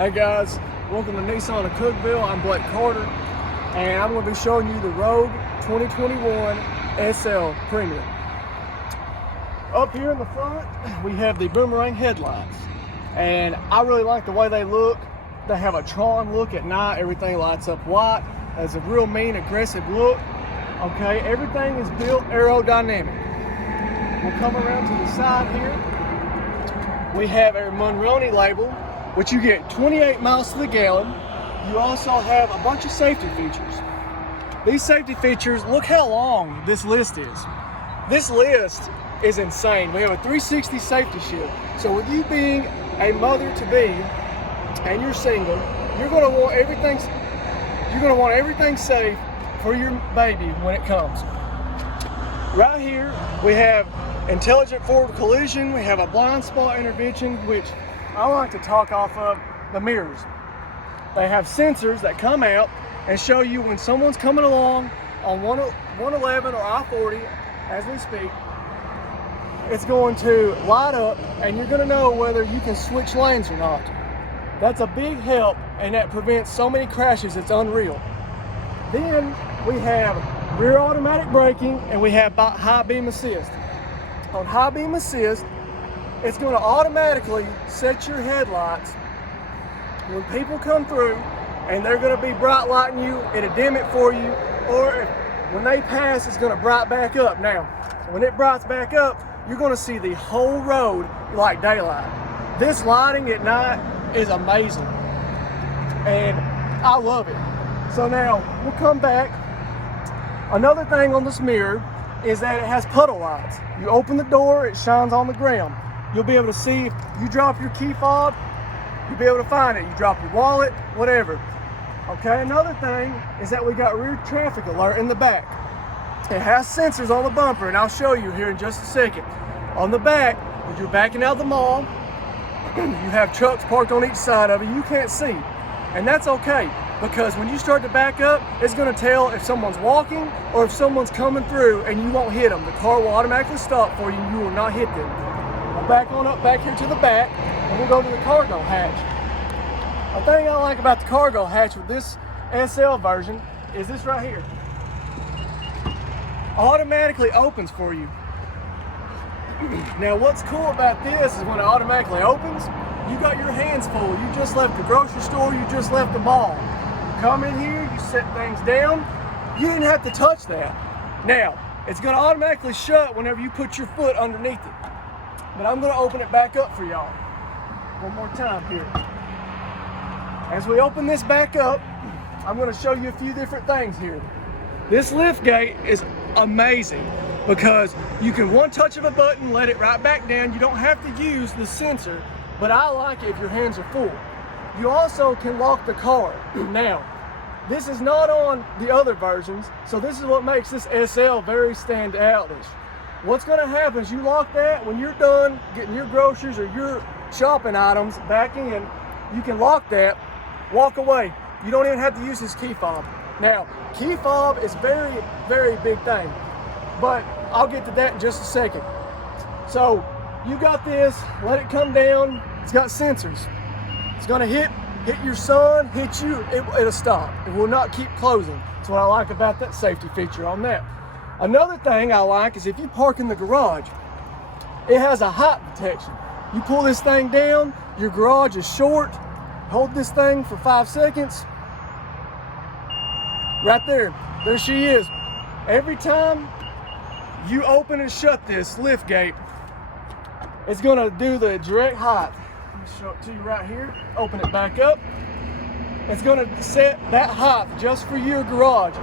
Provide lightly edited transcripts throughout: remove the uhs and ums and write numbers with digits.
Hey guys, welcome to Nissan of Cookville. I'm Blake Carter, and I'm going to be showing you the Rogue 2021 SL Premium. Up here in the front, we have the boomerang headlights, and I really like the way they look. They have a Tron look at night. Everything lights up white. It's a real mean, aggressive look. Okay, everything is built aerodynamic. We'll come around to the side here. We have a Monroney label, which you get 28 miles to the gallon. You also have a bunch of safety features. These safety features, look how long this list is. This list is insane. We have a 360 safety shield. So with you being a mother-to-be and you're single, you're gonna want everything safe for your baby when it comes. Right here, we have intelligent forward collision. We have a blind spot intervention, which I like to talk off of the mirrors. They have sensors that come out and show you when someone's coming along on 111 or I-40 as we speak. It's going to light up and you're going to know whether you can switch lanes or not. That's a big help, and that prevents so many crashes, it's unreal. Then we have rear automatic braking, and we have high beam assist. On high beam assist, it's going to automatically set your headlights when people come through and they're going to be bright lighting you, it'll dim it for you, or when they pass, it's going to bright back up. Now, when it brights back up, you're going to see the whole road like daylight. This lighting at night is amazing, and I love it. So now, we'll come back. Another thing on this mirror is that it has puddle lights. You open the door, it shines on the ground. You'll be able to see if you drop your key fob, you'll be able to find it. You drop your wallet, whatever. Okay, another thing is that we got rear traffic alert in the back. It has sensors on the bumper, and I'll show you here in just a second. On the back, when you're backing out of the mall, you have trucks parked on each side of it, you can't see. And that's okay, because when you start to back up, it's gonna tell if someone's walking or if someone's coming through, and you won't hit them. The car will automatically stop for you, and you will not hit them. We'll back on up back here to the back, and we'll go to the cargo hatch. A thing I like about the cargo hatch with this SL version is this right here. Automatically opens for you. Now what's cool about this is when it automatically opens, you got your hands full. You just left the grocery store, you just left the mall. You come in here, you set things down, you didn't have to touch that. Now, it's gonna automatically shut whenever you put your foot underneath it. But I'm gonna open it back up for y'all. One more time here. As we open this back up, I'm gonna show you a few different things here. This lift gate is amazing because you can one touch of a button, let it right back down. You don't have to use the sensor, but I like it if your hands are full. You also can lock the car. Now, this is not on the other versions, so this is what makes this SL very standoutish. What's gonna happen is you lock that, when you're done getting your groceries or your shopping items back in, you can lock that, walk away. You don't even have to use this key fob. Now, key fob is very, very big thing, but I'll get to that in just a second. So, you got this, let it come down, it's got sensors. It's gonna hit your son, hit you, it'll stop. It will not keep closing. That's what I like about that safety feature on that. Another thing I like is if you park in the garage, it has a height detection. You pull this thing down, your garage is short, hold this thing for 5 seconds. Right there she is. Every time you open and shut this lift gate, it's gonna do the direct height. Let me show it to you right here. Open it back up. It's gonna set that height just for your garage.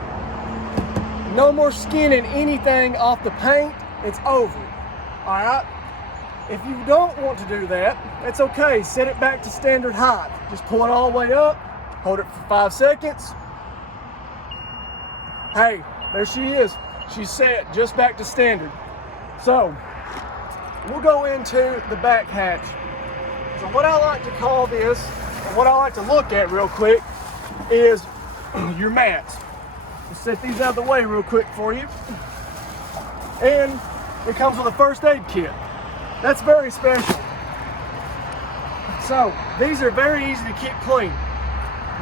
No more skinning anything off the paint. It's over. All right? If you don't want to do that, it's okay. Set it back to standard height. Just pull it all the way up, hold it for 5 seconds. Hey, there she is. She's set just back to standard. So, we'll go into the back hatch. So what I like to call this, and what I like to look at real quick, is your mats. Let's set these out of the way real quick for you. And it comes with a first aid kit. That's very special. So these are very easy to keep clean.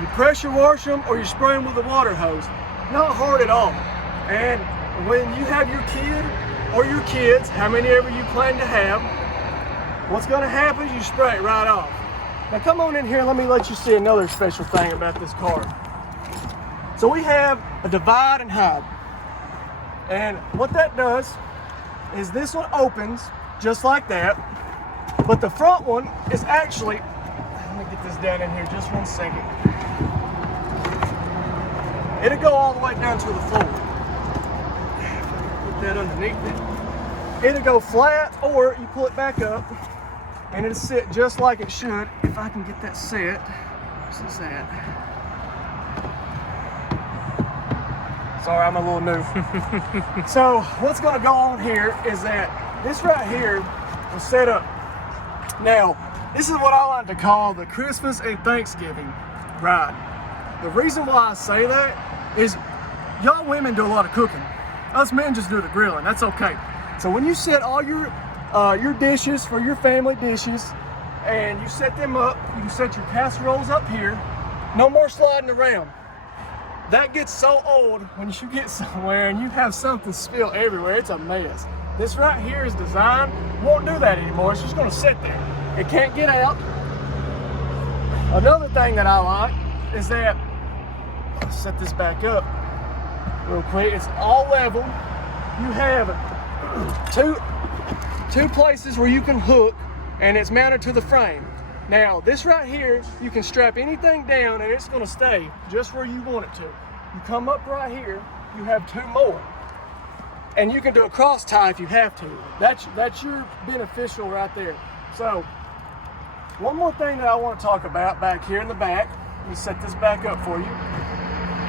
You pressure wash them or you spray them with a water hose. Not hard at all. And when you have your kid or your kids, how many ever you plan to have, what's going to happen is you spray it right off. Now come on in here, let me let you see another special thing about this car. So we have a divide and hide. And what that does is this one opens just like that, but the front one is actually, let me get this down in here just 1 second. It'll go all the way down to the floor. Put that underneath it. It'll go flat, or you pull it back up and it'll sit just like it should. If I can get that set, this is that. Sorry, I'm a little new. So what's gonna go on here is that this right here was set up. Now, this is what I like to call the Christmas and Thanksgiving ride. The reason why I say that is y'all women do a lot of cooking. Us men just do the grilling, that's okay. So when you set all your dishes for your family dishes and you set them up, you can set your casseroles up here, no more sliding around. That gets so old when you get somewhere and you have something spilled everywhere, it's a mess. This right here is designed, won't do that anymore, it's just gonna sit there. It can't get out. Another thing that I like is that, let's set this back up real quick, it's all level. You have two places where you can hook and it's mounted to the frame. Now this right here, you can strap anything down and it's gonna stay just where you want it to. You come up right here, you have two more. And you can do a cross tie if you have to. That's your beneficial right there. So, one more thing that I want to talk about back here in the back, let me set this back up for you,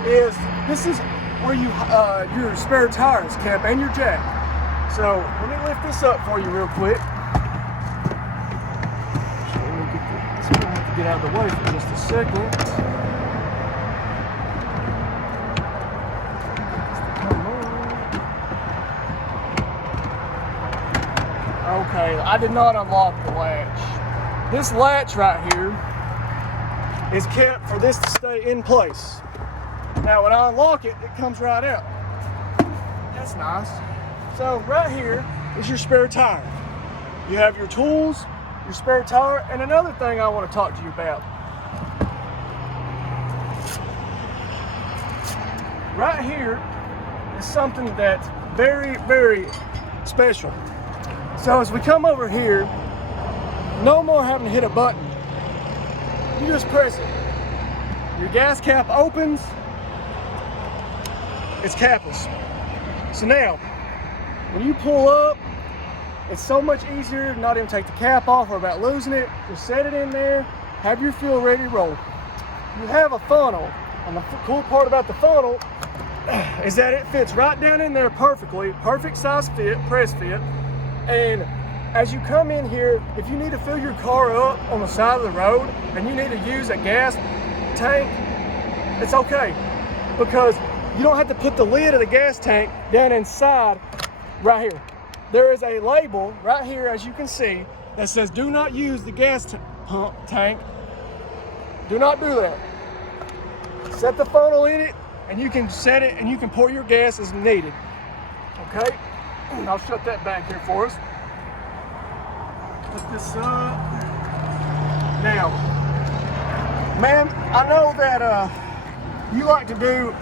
is this is where your spare tire is kept and your jack. So, let me lift this up for you real quick. So, let me get out of the way for just a second. Okay, I did not unlock the latch. This latch right here is kept for this to stay in place. Now when I unlock it, it comes right out. That's nice. So right here is your spare tire. You have your tools, your spare tire, and another thing I want to talk to you about. Right here is something that's very, very special. So as we come over here, no more having to hit a button. You just press it. Your gas cap opens, it's capless. So now, when you pull up, it's so much easier to not even take the cap off or about losing it. Just set it in there, have your fuel ready to roll. You have a funnel, and the cool part about the funnel is that it fits right down in there perfectly, perfect size fit, press fit. And as you come in here, if you need to fill your car up on the side of the road and you need to use a gas tank, it's okay, because you don't have to put the lid of the gas tank down inside right here. There is a label right here, as you can see, that says do not use the gas pump tank. Do not do that. Set the funnel in it and you can set it and you can pour your gas as needed. Okay? I'll shut that back here for us. Put this up. Now, ma'am, I know that you like to do,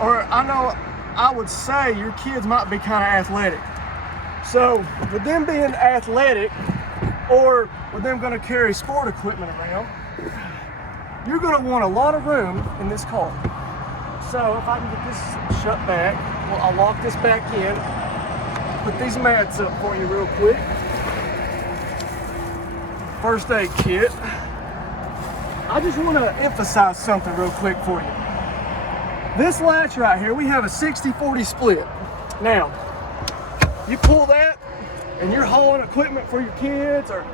or I would say your kids might be kind of athletic. So, with them being athletic, or with them going to carry sport equipment around, you're going to want a lot of room in this car. So, if I can get this shut back, well, I'll lock this back in. Put these mats up for you real quick. First aid kit. I just want to emphasize something real quick for you. This latch right here, we have a 60-40 split. Now, you pull that and you're hauling equipment for your kids, or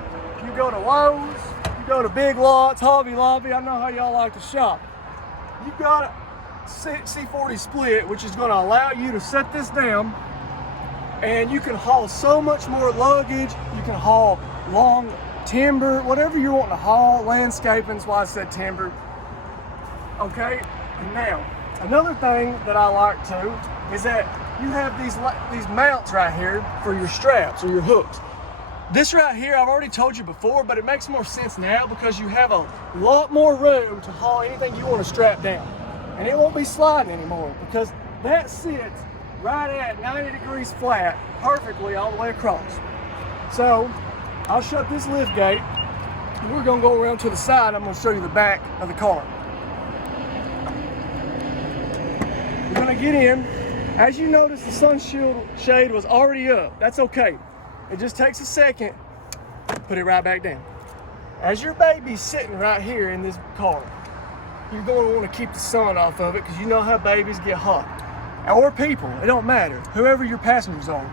you go to Lowe's, you go to Big Lots, Hobby Lobby, I know how y'all like to shop. You've got a 60-40 split, which is going to allow you to set this down, and you can haul so much more luggage. You can haul long timber, whatever you're wanting to haul, landscaping is why I said timber. Okay, now, another thing that I like too is that you have these mounts right here for your straps or your hooks. This right here, I've already told you before, but it makes more sense now because you have a lot more room to haul anything you want to strap down. And it won't be sliding anymore because that sits right at 90 degrees flat, perfectly all the way across. So, I'll shut this lift gate, and we're gonna go around to the side. I'm gonna show you the back of the car. We're gonna get in. As you notice, the sun shade was already up. That's okay. It just takes a second, put it right back down. As your baby's sitting right here in this car, you're going to want to keep the sun off of it because you know how babies get hot. Or people, it don't matter, whoever your passengers are.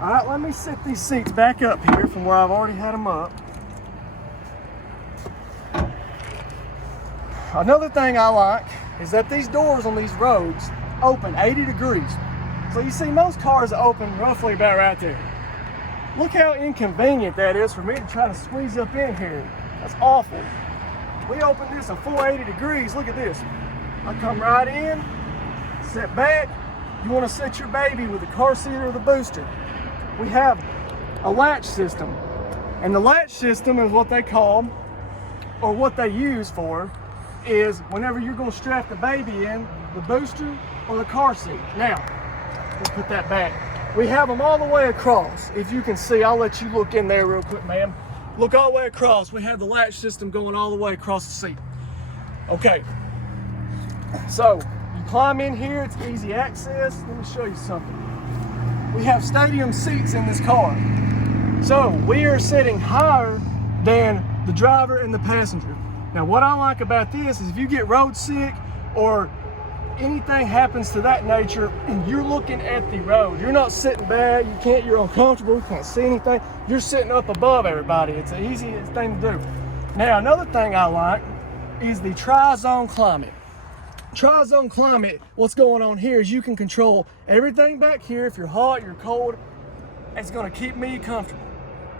All right, let me set these seats back up here from where I've already had them up. Another thing I like is that these doors on these roads open 80 degrees. So you see most cars open roughly about right there. Look how inconvenient that is for me to try to squeeze up in here. That's awful. We open this at 480 degrees. Look at this. I come right in, sit back. You want to set your baby with the car seat or the booster. We have a latch system. And the latch system is what they call, or what they use for, is whenever you're going to strap the baby in, the booster or the car seat. Now, let's put that back. We have them all the way across. If you can see, I'll let you look in there real quick, ma'am. Look all the way across. We have the latch system going all the way across the seat. Okay, so you climb in here, it's easy access. Let me show you something. We have stadium seats in this car. So we are sitting higher than the driver and the passenger. Now what I like about this is if you get road sick or anything happens to that nature, you're looking at the road. You're not sitting back, you're uncomfortable, you can't see anything. You're sitting up above everybody. It's the easiest thing to do. Now, another thing I like is the tri-zone climate. Tri-zone climate, what's going on here is you can control everything back here. If you're hot, you're cold, it's gonna keep me comfortable,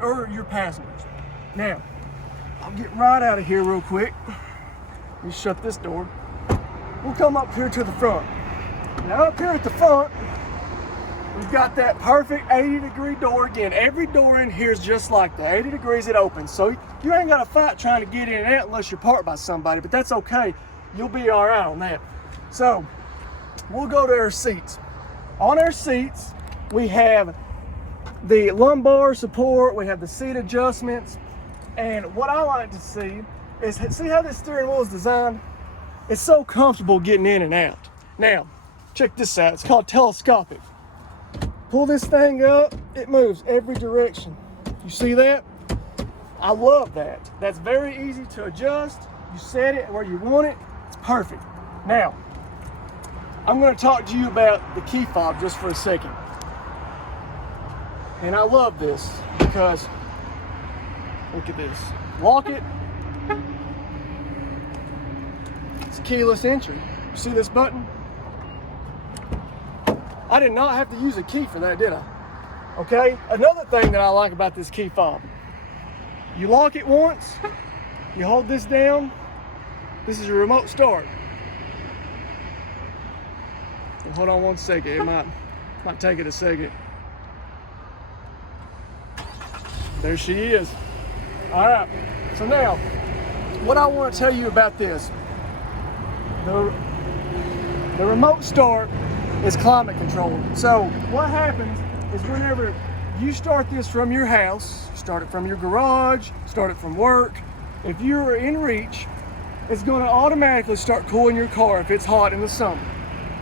or your passengers. Now, I'll get right out of here real quick. Let me shut this door. We'll come up here to the front. Now up here at the front, we've got that perfect 80-degree door. Again, every door in here is just like that. 80 degrees it opens. So you ain't got to fight trying to get in and out unless you're parked by somebody, but that's okay. You'll be all right on that. So we'll go to our seats. On our seats, we have the lumbar support, we have the seat adjustments, and what I like to see is, see how this steering wheel is designed? It's so comfortable getting in and out. Now, check this out. It's called telescopic. Pull this thing up, it moves every direction. You see that? I love that. That's very easy to adjust. You set it where you want it. It's perfect. Now, I'm going to talk to you about the key fob just for a second. And I love this because, look at this. Lock it. It's keyless entry. You see this button? I did not have to use a key for that, did I? Okay, another thing that I like about this key fob. You lock it once, you hold this down, this is your remote start. Well, hold on one second, it might take it a second. There she is. All right, so now, what I want to tell you about this, the remote start is climate controlled. So what happens is whenever you start this from your house, start it from your garage, start it from work, if you're in reach, it's going to automatically start cooling your car if it's hot in the summer.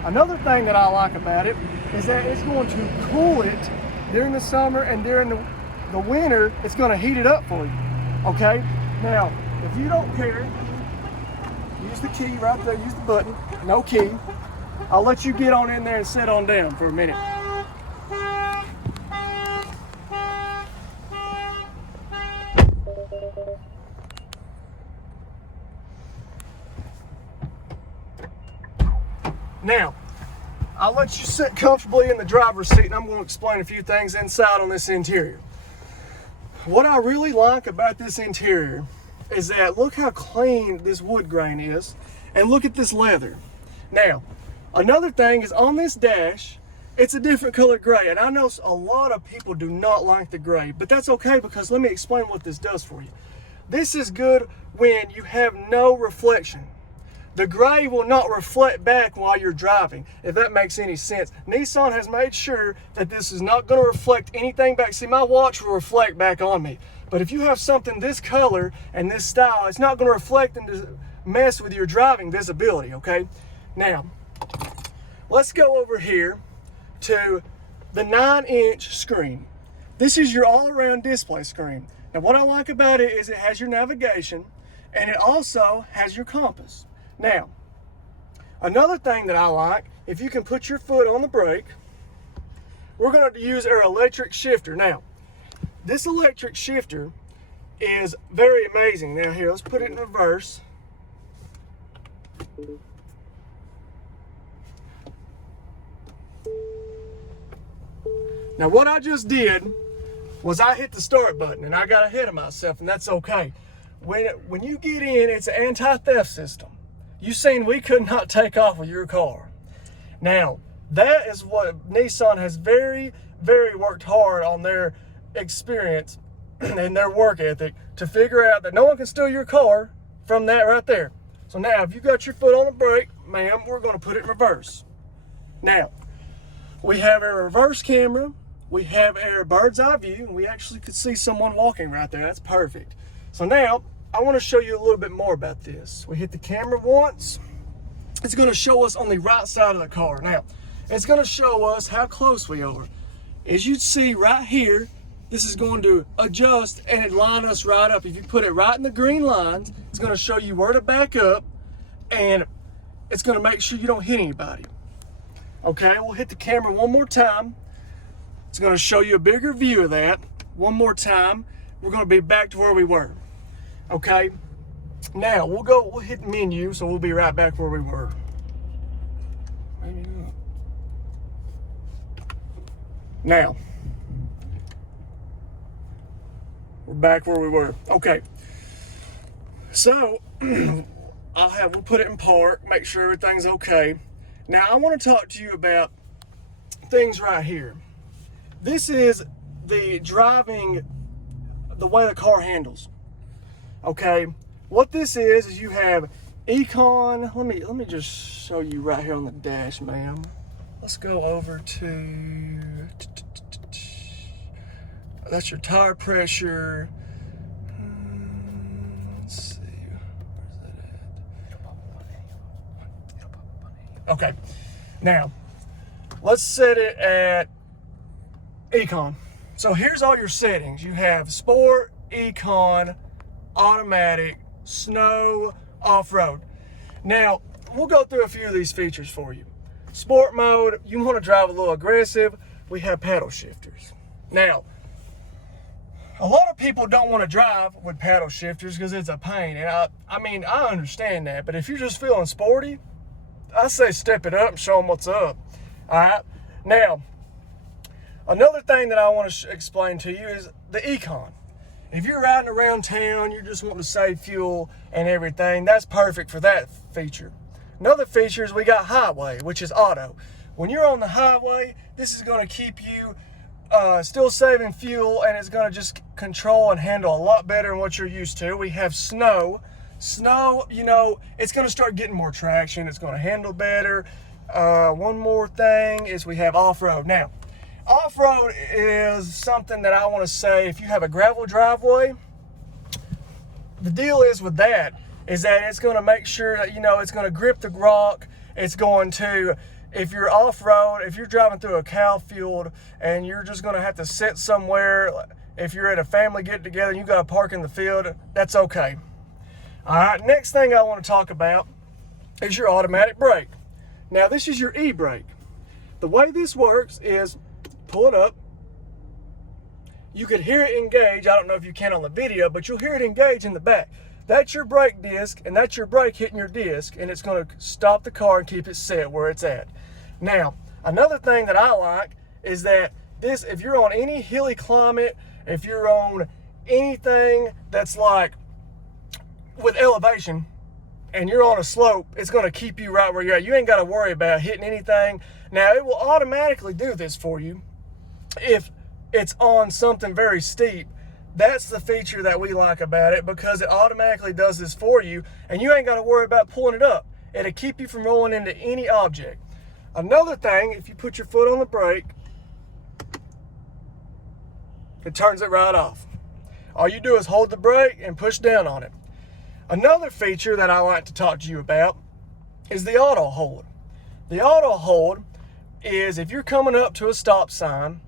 Another thing that I like about it is that it's going to cool it during the summer, and during the winter, it's going to heat it up for you. Okay? Now, if you don't care, use the key right there, use the button, no key. I'll let you get on in there and sit on down for a minute. Now, I'll let you sit comfortably in the driver's seat, and I'm going to explain a few things inside on this interior. What I really like about this interior is that look how clean this wood grain is, and look at this leather. Now, another thing is on this dash, it's a different color gray, and I know a lot of people do not like the gray, but that's okay because let me explain what this does for you. This is good when you have no reflection. The gray will not reflect back while you're driving, if that makes any sense. Nissan has made sure that this is not going to reflect anything back. See, my watch will reflect back on me. But if you have something this color and this style, it's not going to reflect and mess with your driving visibility, okay? Now, let's go over here to the 9-inch screen. This is your all-around display screen. Now, what I like about it is it has your navigation, and it also has your compass. Now, another thing that I like, if you can put your foot on the brake, we're going to use our electric shifter. Now, this electric shifter is very amazing. Now here, let's put it in reverse. Now what I just did was I hit the start button and I got ahead of myself, and that's okay. When you get in, it's an anti-theft system. You seen we could not take off with your car. Now, that is what Nissan has very, very worked hard on their experience and their work ethic to figure out that no one can steal your car from that right there. So now, if you got your foot on the brake, ma'am, we're going to put it in reverse. Now, we have a reverse camera. We have a bird's eye view, and we actually could see someone walking right there. That's perfect. So now, I want to show you a little bit more about this. We hit the camera once. It's going to show us on the right side of the car. Now, it's going to show us how close we are. As you see right here, this is going to adjust and line us right up. If you put it right in the green lines, it's going to show you where to back up, and it's going to make sure you don't hit anybody. Okay, we'll hit the camera one more time. It's going to show you a bigger view of that. One more time. We're going to be back to where we were. Okay, now we'll hit menu, so we'll be right back where we were. Now, we're back where we were. Okay, so we'll put it in park, make sure everything's okay. Now I want to talk to you about things right here. This is the driving, the way the car handles. Okay, what this is you have Econ. Let me just show you right here on the dash, ma'am. Let's go over to, that's your tire pressure. Let's see, where's that at? Okay, now let's set it at Econ. So here's all your settings. You have Sport, Econ, Automatic, Snow, Off-Road. Now, we'll go through a few of these features for you. Sport mode, you want to drive a little aggressive, we have paddle shifters. Now, a lot of people don't want to drive with paddle shifters because it's a pain. And I mean, I understand that, but if you're just feeling sporty, I say step it up and show them what's up. All right? Now, another thing that I want to explain to you is the Econ. If you're riding around town, you're just wanting to save fuel and everything, that's perfect for that feature. Another feature is we got highway, which is auto. When you're on the highway, this is going to keep you still saving fuel, and it's going to just control and handle a lot better than what you're used to. We have snow. Snow, you know, it's going to start getting more traction. It's going to handle better. One more thing is we have off-road. Now, off-road is something that I want to say, if you have a gravel driveway, the deal is with that is that it's going to make sure that, you know, it's going to grip the rock. It's going to, if you're off-road, if you're driving through a cow field and you're just going to have to sit somewhere, if you're at a family get-together and you got to park in the field, that's okay. All right, next thing I want to talk about is your automatic brake. Now, this is your e-brake. The way this works is pull it up. You could hear it engage. I don't know if you can on the video, but you'll hear it engage in the back. That's your brake disc, and that's your brake hitting your disc, and it's going to stop the car and keep it set where it's at. Now, another thing that I like is that this, if you're on any hilly climate, if you're on anything that's like with elevation and you're on a slope, it's going to keep you right where you're at. You ain't got to worry about hitting anything. Now, it will automatically do this for you if it's on something very steep. That's the feature that we like about it, because it automatically does this for you, and you ain't got to worry about pulling it up. It'll keep you from rolling into any object. Another thing, if you put your foot on the brake, it turns it right off. All you do is hold the brake and push down on it. Another feature that I like to talk to you about is the auto hold. The auto hold is if you're coming up to a stop sign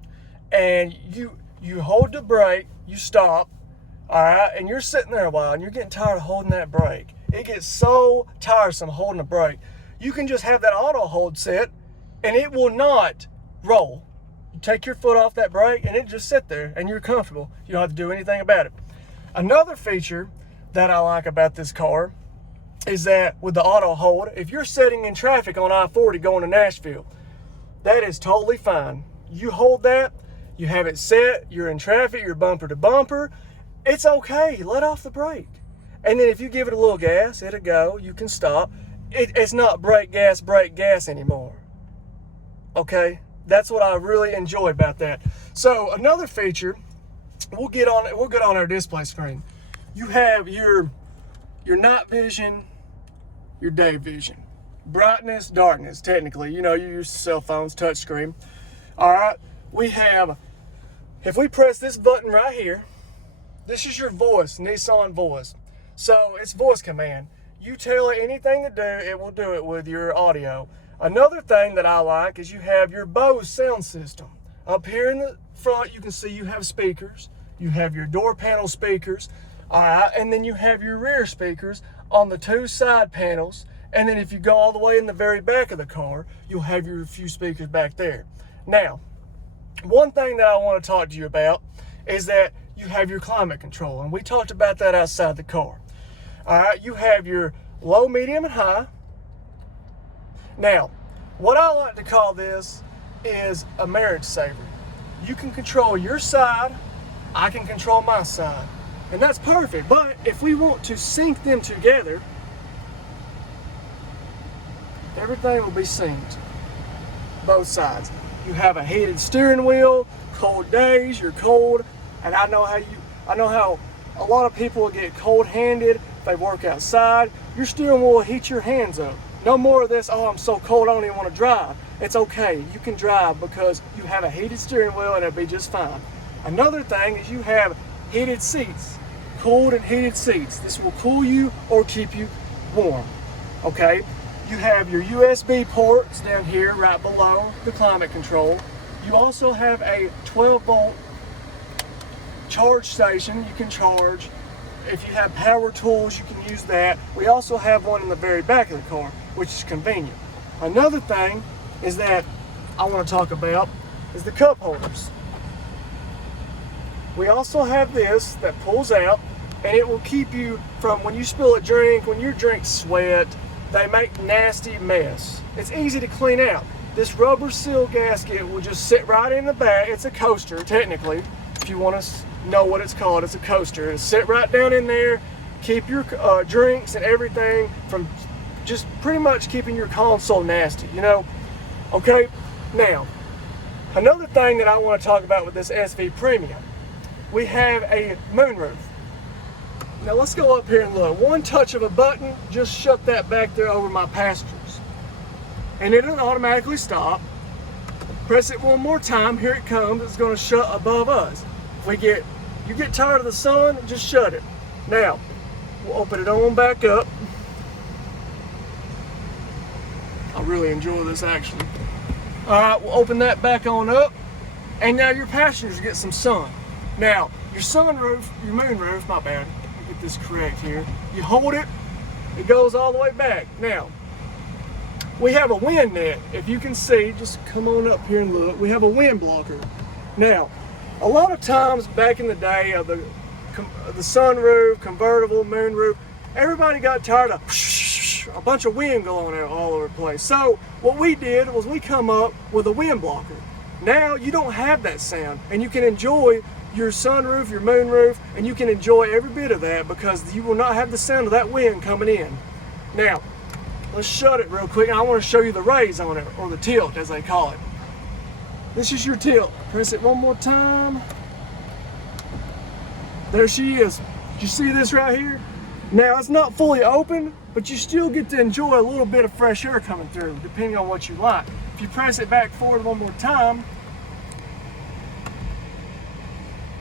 and you hold the brake, you stop, all right, and you're sitting there a while and you're getting tired of holding that brake. It gets so tiresome holding the brake. You can just have that auto hold set and it will not roll. You take your foot off that brake and it just sit there and you're comfortable. You don't have to do anything about it. Another feature that I like about this car is that with the auto hold, if you're sitting in traffic on I-40 going to Nashville, that is totally fine. You hold that, you have it set, you're in traffic, you're bumper to bumper, it's okay, let off the brake. And then if you give it a little gas, it'll go, you can stop. It's not brake gas anymore. Okay, that's what I really enjoy about that. So another feature, we'll get on our display screen. You have your night vision, your day vision. Brightness, darkness, technically. You know, you use cell phones, touch screen. All right, we have, if we press this button right here, this is your voice, Nissan voice. So it's voice command. You tell it anything to do, it will do it with your audio. Another thing that I like is you have your Bose sound system. Up here in the front, you can see you have speakers. You have your door panel speakers. All right, and then you have your rear speakers on the two side panels. And then if you go all the way in the very back of the car, you'll have your few speakers back there. Now, one thing that I want to talk to you about is that you have your climate control. And we talked about that outside the car. All right, you have your low, medium, and high. Now, what I like to call this is a marriage saver. You can control your side, I can control my side. And that's perfect. But if we want to sync them together, everything will be synced, both sides. You have a heated steering wheel, cold days, you're cold, and I know how a lot of people will get cold-handed if they work outside. Your steering wheel will heat your hands up. No more of this, oh, I'm so cold, I don't even want to drive. It's okay, you can drive because you have a heated steering wheel and it'll be just fine. Another thing is you have heated seats, cooled and heated seats. This will cool you or keep you warm, okay? You have your USB ports down here right below the climate control. You also have a 12-volt charge station you can charge. If you have power tools, you can use that. We also have one in the very back of the car, which is convenient. Another thing is that I want to talk about is the cup holders. We also have this that pulls out, and it will keep you from, when you spill a drink, when your drinks sweat, they make nasty mess. It's easy to clean out. This rubber seal gasket will just sit right in the back. It's a coaster, technically. If you want to know what it's called, it's a coaster. It'll sit right down in there, keep your drinks and everything from just pretty much keeping your console nasty, you know? Okay, now, another thing that I want to talk about with this SV Premium, we have a moonroof. Now let's go up here and look. One touch of a button, just shut that back there over my passengers. And it'll automatically stop. Press it one more time, here it comes, it's gonna shut above us. If you get tired of the sun, just shut it. Now, we'll open it on back up. I really enjoy this actually. All right, we'll open that back on up. And now your passengers get some sun. Now, your sunroof, your moonroof, my bad. Get this correct here. You hold it, it goes all the way back. Now, we have a wind net. If you can see, just come on up here and look. We have a wind blocker. Now, a lot of times back in the day of the sunroof, convertible, moonroof, everybody got tired of a bunch of wind going out all over the place. So what we did was we come up with a wind blocker. Now you don't have that sound and you can enjoy your sunroof, your moonroof, and you can enjoy every bit of that because you will not have the sound of that wind coming in. Now, let's shut it real quick. I want to show you the raise on it, or the tilt as they call it. This is your tilt. Press it one more time. There she is. Did you see this right here? Now, it's not fully open, but you still get to enjoy a little bit of fresh air coming through, depending on what you like. If you press it back forward one more time,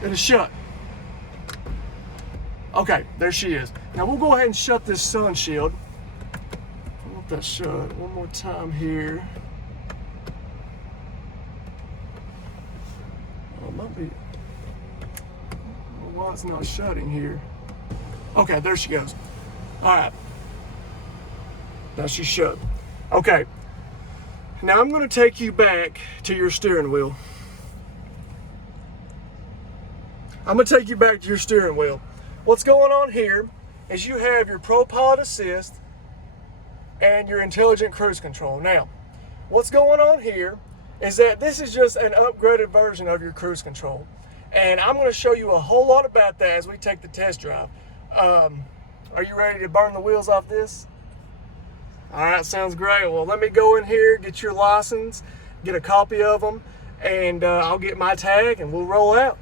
it'll shut. Okay, there she is. Now we'll go ahead and shut this sun shield. I want that shut one more time here. Oh, it might be. Why it's not shutting here? Okay, there she goes. All right. Now she's shut. Okay. Now I'm going to take you back to your steering wheel. I'm going to take you back to your steering wheel. What's going on here is you have your Pro Pilot Assist and your intelligent cruise control. Now, what's going on here is that this is just an upgraded version of your cruise control. And I'm going to show you a whole lot about that as we take the test drive. Are you ready to burn the wheels off this? All right, sounds great. Well, let me go in here, get your license, get a copy of them, and I'll get my tag and we'll roll out.